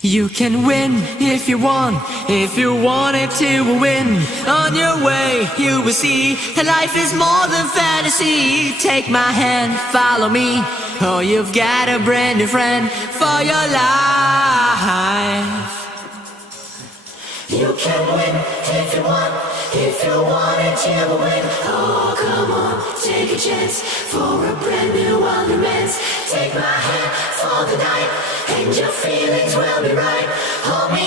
You can win if you want it to win. On your way, you will see that life is more than fantasy. Take my hand, follow me. Oh, you've got a brand new friend for your life. You can win if you want it to win. Oh, come on, take a chance for a brand new romance. Take my hand for the night, and your feelings will be right. Hold me